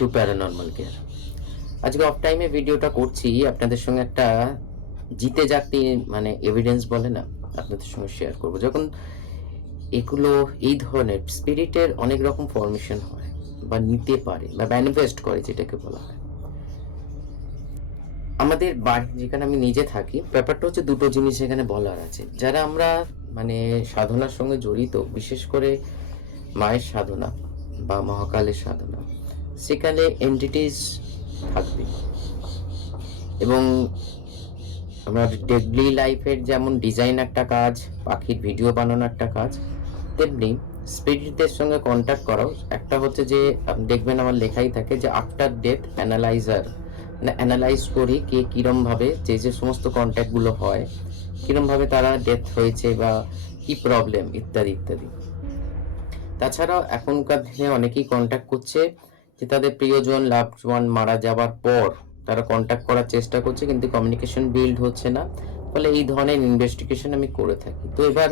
Two paranormal care. আজকে off টাইমে ভিডিওটা করছি আপনাদের সঙ্গে একটা জিতে জাগতি মানে এভিডেন্স বলে না, আপনাদের সঙ্গে শেয়ার করব। যখন এগুলো এই ধরনের স্পিরিটের অনেক রকম ফরমেশন হয় বা নিতে পারে বা ম্যানিফেস্ট করে, যেটাকে বলা হয়। আমাদের বাড়ি যেখানে আমি নিজে থাকি, ব্যাপারটা হচ্ছে দুটো জিনিস এখানে বলার আছে। যারা আমরা মানে সাধনার সঙ্গে জড়িত, বিশেষ করে মায়ের সাধনা বা মহাকালের সাধনা, সেখানে এন্টিটিস থাকবে। এবং আমার ডেইলি লাইফের যেমন ডিজাইন একটা কাজ, পাখির ভিডিও বানানো একটা কাজ, তেমনি স্পিরিটদের সঙ্গে কন্ট্যাক্ট করাও একটা হচ্ছে। যে আপনি দেখবেন আমার লেখাই থাকে যে আফটার ডেথ অ্যানালাইজার, মানে অ্যানালাইজ করি কে কীরমভাবে যে সমস্ত কন্ট্যাক্টগুলো হয়, কীরমভাবে তারা ডেথ হয়েছে বা কি প্রবলেম ইত্যাদি ইত্যাদি। তাছাড়াও এখনকার দিনে অনেকেই কন্ট্যাক্ট করছে যে তাদের প্রিয়জন লাভড ওয়ান মারা যাওয়ার পর তারা কন্ট্যাক্ট করার চেষ্টা করছে, কিন্তু কমিউনিকেশন বিল্ড হচ্ছে না। ফলে এই ধরনের ইনভেস্টিগেশন আমি করে থাকি। তো এবার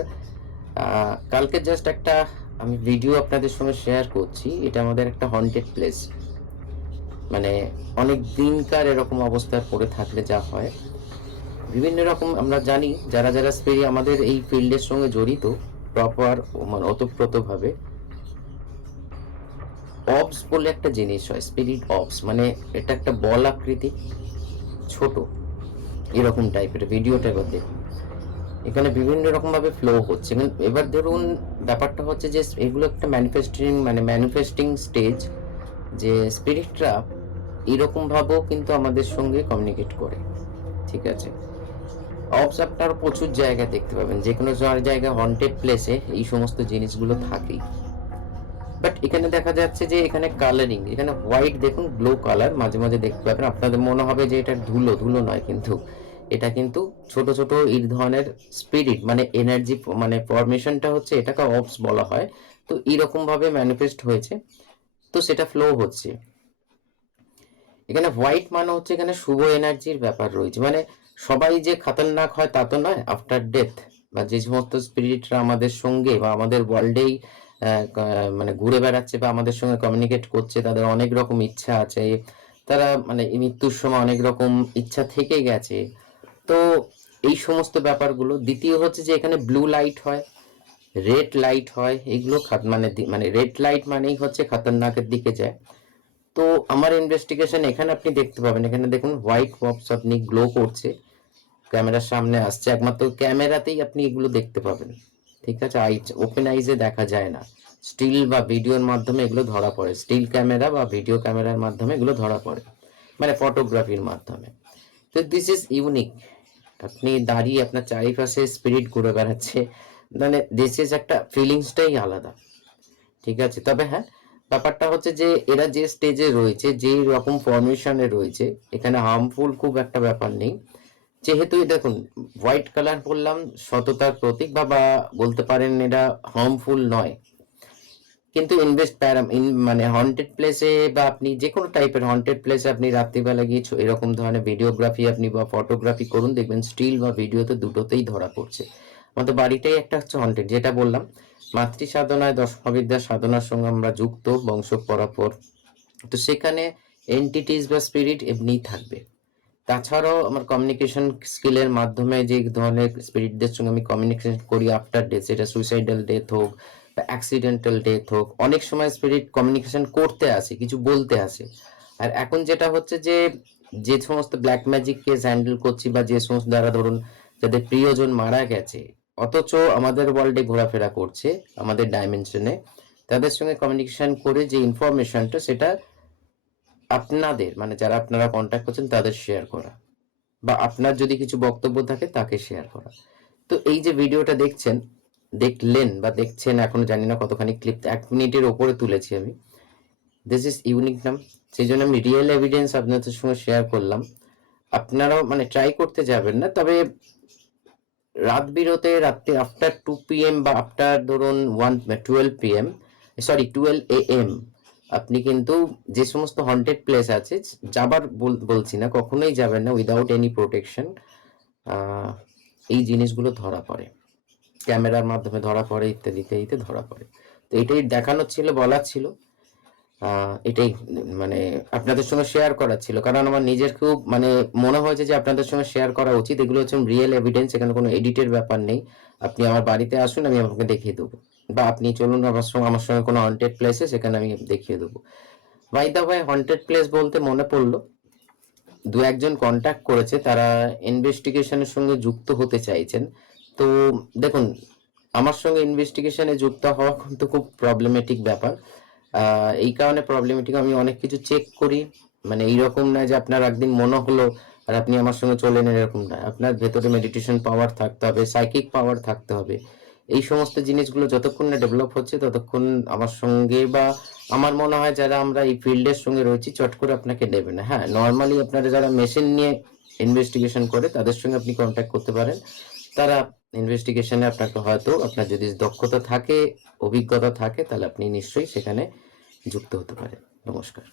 কালকে জাস্ট একটা আমি ভিডিও আপনাদের সঙ্গে শেয়ার করছি। এটা আমাদের একটা হন্টেড প্লেস, মানে অনেক দিনকার এরকম অবস্থায় পড়ে থাকলে যা হয়, বিভিন্ন রকম আমরা জানি যারা যারা আমাদের এই ফিল্ডের সঙ্গে জড়িত প্রপার মানে ওতপ্রোতভাবে, অবস বলে একটা জিনিস হয়, স্পিরিট অবস, মানে এটা একটা বল আকৃতি, ছোট এরকম টাইপের। ভিডিওটা এবার দেখুন, এখানে বিভিন্ন রকম ভাবে ফ্লো হচ্ছে। এবার ধরুন ব্যাপারটা হচ্ছে যে এগুলো একটা ম্যানিফেস্টিং স্টেজ, যে স্পিরিটরা এরকম ভাবেও কিন্তু আমাদের সঙ্গে কমিউনিকেট করে। ঠিক আছে, অবস আপনার প্রচুর জায়গায় দেখতে পাবেন, যে কোনো জায়গায় হন্টেড প্লেসে এই সমস্ত জিনিসগুলো থাকেই। বাট এখানে দেখা যাচ্ছে যে এখানে কালারিং, এখানে হোয়াইট দেখুন, গ্লো কালার মাঝে মাঝে দেখতে পাবেন। আপনাদের মনে হবে যে এটা ধুলো, ধুলো নয়, কিন্তু এটা কিন্তু ছোট ছোট এই ধরনের স্পিরিট, মানে এনার্জি, মানে ফরমেশনটা হচ্ছে, এটাকে অবস বলা হয়। তো এইরকম ভাবে ম্যানিফেস্ট হয়েছে, তো সেটা ফ্লো হচ্ছে। এখানে হোয়াইট মানে হচ্ছে এখানে শুভ এনার্জির ব্যাপার রয়েছে। মানে সবাই যে খাতারনাক হয় তা তো নয়। আফটার ডেথ বা যে সমস্ত স্পিরিটরা আমাদের সঙ্গে বা আমাদের ওয়ার্ল্ডেই মানে ঘুরে বেড়াচ্ছে বা আমাদের সঙ্গে কমিউনিকেট করছে, তাদের অনেক রকম ইচ্ছা আছে। তারা মানে মৃত্যুর সময় অনেক রকম ইচ্ছা থেকে গেছে। তো এই সমস্ত ব্যাপারগুলো। দ্বিতীয় হচ্ছে যে এখানে ব্লু লাইট হয়, রেড লাইট হয়। এগুলো মানে রেড লাইট মানেই হচ্ছে খাতারনাকের দিকে যায়। তো আমার ইনভেস্টিগেশন এখানে আপনি দেখতে পাবেন, এখানে দেখুন হোয়াইট বক্স আপনি গ্লো করছে, ক্যামেরার সামনে আসছে। একমাত্র ক্যামেরাতেই আপনি এগুলো দেখতে পাবেন। ঠিক আছে, ওপেন আইজে দেখা যায় না। স্টিল বা ভিডিওর মাধ্যমে এগুলো ধরা পড়ে, স্টিল ক্যামেরা বা ভিডিও ক্যামেরার মাধ্যমে এগুলো ধরা পড়ে, মানে ফটোগ্রাফির মাধ্যমে। তো দিস ইজ ইউনিক। আপনি দাঁড়িয়ে আপনার চারিপাশে স্পিরিট ঘুরে বেড়াচ্ছে, মানে দিস ইজ একটা ফিলিংসটাই আলাদা। ঠিক আছে, তবে হ্যাঁ, ব্যাপারটা হচ্ছে যে এরা যে স্টেজে রয়েছে, যে রকম ফরমেশনে রয়েছে, এখানে হার্মফুল খুব একটা ব্যাপার নেই। যেহেতু দেখুন হোয়াইট কালার বললাম সততার প্রতীক, বা বলতে পারেন এটা হার্মফুল নয়। কিন্তু মানে হন্টেড প্লেসে বা আপনি যে কোনো টাইপের হন্টেড প্লেসে আপনি রাত্রিবেলা গিয়ে এরকম ধরনের ভিডিওগ্রাফি আপনি বা ফটোগ্রাফি করুন, দেখবেন স্টিল বা ভিডিওতে দুটোতেই ধরা পড়ছে। আমাদের বাড়িটাই একটা হচ্ছে হন্টেড, যেটা বললাম মাতৃ সাধনায় দশমবিদ্যা সাধনার সঙ্গে আমরা যুক্ত বংশ পরাপর। তো সেখানে এন্টিটিস বা স্পিরিট এমনিই থাকবে। তাছাড়াও আমার কমিউনিকেশন স্কিলের মাধ্যমে যে ধরনের স্পিরিটদের সঙ্গে আমি কমিউনিকেশন করি আফটার ডেথ, সেটা সুইসাইডাল ডেথ হোক বা অ্যাক্সিডেন্টাল ডেথ হোক, অনেক সময় স্পিরিট কমিউনিকেশন করতে আসে, কিছু বলতে আসে। আর এখন যেটা হচ্ছে যে যে সমস্ত ব্ল্যাক ম্যাজিক কেস হ্যান্ডেল করছি, বা যে সমস্ত দ্বারা ধরুন যাদের প্রিয়জন মারা গেছে অথচ আমাদের ওয়ার্ল্ডে ঘোরাফেরা করছে, আমাদের ডাইমেনশনে, তাদের সঙ্গে কমিউনিকেশন করে যে ইনফরমেশনটা, সেটা আপনাদের মানে যারা আপনারা কন্ট্যাক্ট করছেন তাদের শেয়ার করা, বা আপনার যদি কিছু বক্তব্য থাকে তাকে শেয়ার করা। তো এই যে ভিডিওটা দেখলেন বা দেখছেন, এখন জানি না কতখানি ক্লিপ, 1 মিনিটের ওপরে তুলেছি আমি। দিস ইজ ইউনিক নাম, সেই জন্য আমি রিয়েল এভিডেন্স আপনাদের সঙ্গে শেয়ার করলাম। আপনারাও মানে ট্রাই করতে যাবেন না, তবে রাত বিরতে, রাত্রে আফটার 2 PM বা আফটার ধরুন 12 PM, সরি 12 AM, আপনি কিন্তু যে সমস্ত হন্টেড প্লেস আছে যাবার বলছি না, কখনোই যাবেন না উইদাউট এনি প্রোটেকশন। এই জিনিসগুলো ধরা পড়ে, ক্যামেরার মাধ্যমে ধরা পড়ে, ইত্যাদি ইত্যাদিতে ধরা পড়ে। তো এটাই দেখানোর ছিল, বলার ছিল। এটাই মানে আপনাদের সঙ্গে শেয়ার করার ছিল। কারণ আমার নিজের খুব মানে মনে হয়েছে যে আপনাদের সঙ্গে শেয়ার করা উচিত। এগুলো হচ্ছে রিয়েল এভিডেন্স, এখানে কোনো এডিটের ব্যাপার নেই। আপনি আমার বাড়িতে আসুন, আমি আপনাকে দেখিয়ে দেবো। বা আপনি চলুন আমার সঙ্গে কোনো হন্টেড প্লেসে, সেখানে আমি দেখিয়ে দেবো। By the way, haunted place বলতে মনে পড়লো, দু একজন কন্ট্যাক্ট করেছে, তারা ইনভেস্টিগেশনের সঙ্গে যুক্ত হতে চাইছেন। তো দেখুন, আমার সঙ্গে ইনভেস্টিগেশনে যুক্ত হওয়া কিন্তু খুব প্রবলেমেটিক ব্যাপার। এই কারণে প্রবলেমেটিক, আমি অনেক কিছু চেক করি। মানে এইরকম না যে আপনার একদিন মনে হলো আর আপনি আমার সঙ্গে চলে এলেন, এরকম না। আপনার ভেতরে মেডিটেশন পাওয়ার থাকতে হবে, সাইকিক পাওয়ার থাকতে হবে। এই সমস্ত জিনিসগুলো যতক্ষণ না ডেভেলপ হচ্ছে ততক্ষণ আমার সঙ্গে বা আমার মনে হয় যারা আমরা এই ফিল্ডের সঙ্গে রয়েছি চট করে আপনাকে নেবে না। হ্যাঁ, নর্মালি আপনারা যারা মেশিন নিয়ে ইনভেস্টিগেশন করে তাদের সঙ্গে আপনি কন্ট্যাক্ট করতে পারেন। তারা ইনভেস্টিগেশনে আপনাকে হয়তো, আপনার যদি দক্ষতা থাকে, অভিজ্ঞতা থাকে, তাহলে আপনি নিশ্চয়ই সেখানে যুক্ত হতে পারেন। নমস্কার।